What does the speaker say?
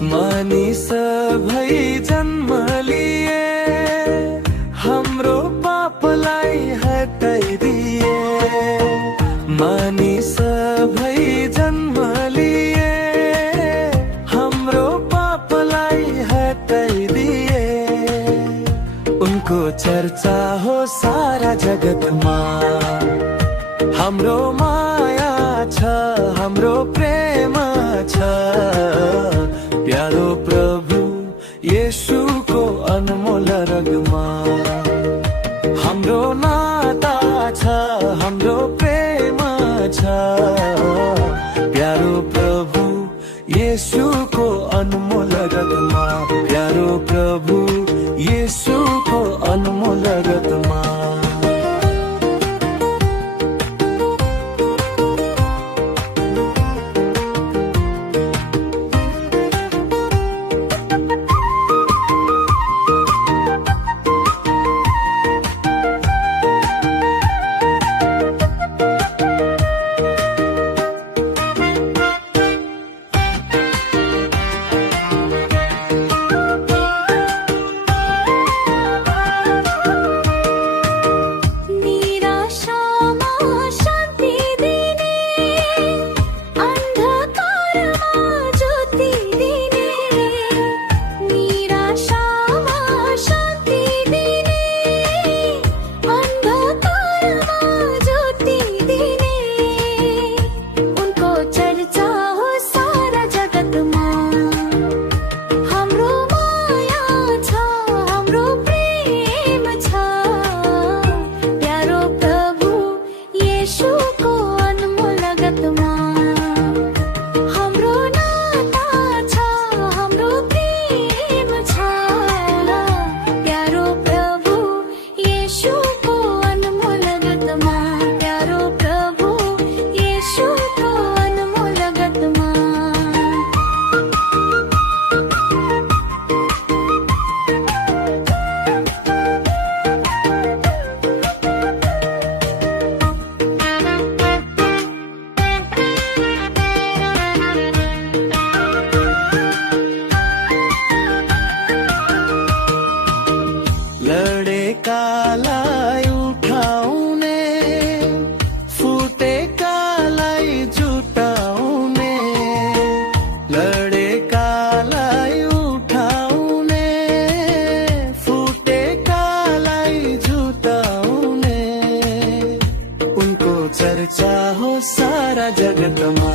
मानिस भई जन्म लिए हाम्रो पापलाई हटाइदिए। मानिस भई जन्म लिए हाम्रो पापलाई हटाइदिए। उनको चर्चा हो सारा जगतमा, हाम्रो माया छ, हाम्रो प्रेम छ। प्यारो प्रभु येशूको अनमोल रगमा हाम्रो नाता छ, हाम्रो प्रेम छ। प्यारो प्रभु येशूको अनमोल रगमा, प्यारो प्रभु येशूको अनमोल रगमा। लडेकालाई उठाउने, फुटेकालाई जुटाउने। लडेकालाई उठाउने, फुटेकालाई जुटाउने। उनको चर्चा हो सारा जगतमा,